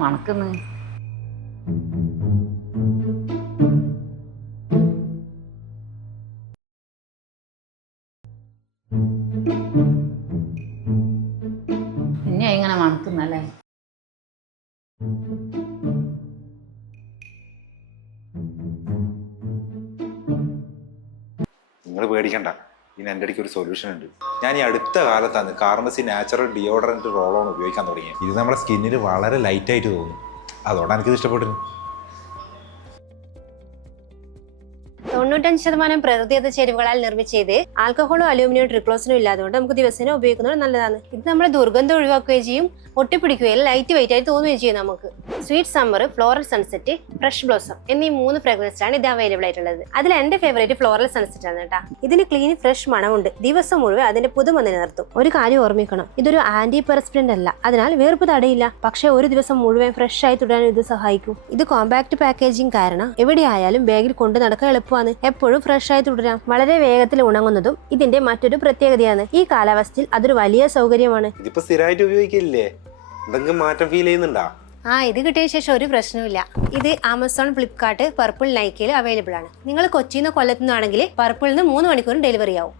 മണക്കുന്നു. പിന്നെ ഇങ്ങനെ മണക്കുന്നല്ലേ? നിങ്ങൾ പേടിക്കണ്ട, ഇനി എൻ്റെ ഇടയ്ക്ക് ഒരു സൊല്യൂഷൻ ഉണ്ട്. ഞാൻ ഈ അടുത്ത കാലത്താണ് കാർമസി നാച്ചുറൽ ഡിയോഡറൻറ്റ് റോൾ ഓൺ ഉപയോഗിക്കാൻ തുടങ്ങിയത്. ഇത് നമ്മുടെ സ്കിന്നിൽ വളരെ ലൈറ്റായിട്ട് തോന്നും. അതോടെ എനിക്കിത് ഇഷ്ടപ്പെട്ടിരുന്നു. 95% പ്രകൃതിദത്ത ചേരുവകളാൽ നിർമ്മിച്ച ഇത് ആൽക്കഹോളോ അലൂമിനിയോ ട്രിക്ലോസിനോ ഇല്ലാതുകൊണ്ട് നമുക്ക് ദിവസേന ഉപയോഗിക്കുന്നത് നല്ലതാണ്. ഇത് നമ്മുടെ ദുർഗന്ധം ഒഴിവാക്കുകയും ചെയ്യും, ഒട്ടിപ്പിടിക്കുകയും ലൈറ്റ് വെയിറ്റ് ആയി തോന്നുകയും ചെയ്യും. നമുക്ക് sweet summer, floral sunset, fresh blossom എന്നീ 3 ഫ്രാഗ്രൻസിലാണ് ഇത് അവൈലബിൾ ആയിട്ടുള്ളത്. അതിൽ എന്റെ ഫേവറേറ്റ് ഫ്ലോറൽ സൺസെറ്റ് ആണ് കേട്ടോ. ഇതിന് ക്ലീൻ ഫ്രഷ് മണമുണ്ട്, ദിവസം മുഴുവൻ അതിന്റെ പുതുമ നിലനിർത്തും. ഒരു കാര്യം ഓർമ്മിക്കണം, ഇതൊരു ആന്റി പെർസ്പിറന്റ് അല്ല, അതിനാൽ വീർപ്പ് തടയില്ല. പക്ഷെ ഒരു ദിവസം മുഴുവൻ ഫ്രഷ് ആയി തുടരാൻ ഇത് സഹായിക്കും. ഇത് കോമ്പാക്ട് പാക്കേജിംഗ് കാരണം എവിടെയായാലും ബാഗിൽ കൊണ്ടു നടക്കാൻ എളുപ്പമാണ്. എപ്പോഴും ഫ്രഷ് ആയി തുടരാം. വളരെ വേഗത്തിൽ ഉണങ്ങുന്നതും ഇതിന്റെ മറ്റൊരു പ്രത്യേകതയാണ്. ഈ കാലാവസ്ഥയിൽ അതൊരു വലിയ സൗകര്യമാണ്. ഇതിപ്പോ സ്ഥിരമായിട്ട് ഉപയോഗിക്കില്ലേ? എന്തെങ്കിലും മാറ്റം ഫീൽ ചെയ്യുന്നുണ്ടോ? ഇത് കിട്ടിയ ശേഷം ഒരു പ്രശ്നവുമില്ല. ഇത് ആമസോൺ, ഫ്ലിപ്കാർട്ട്, പർപ്പിൾ, നൈക്കയിൽ അവൈലബിൾ ആണ്. നിങ്ങൾ കൊച്ചിയിൽ നിന്ന് കൊല്ലത്തു നിന്നാണെങ്കിൽ പർപ്പിളിൽ നിന്ന് 3 മണിക്കൂർ ഡെലിവറി ആവും.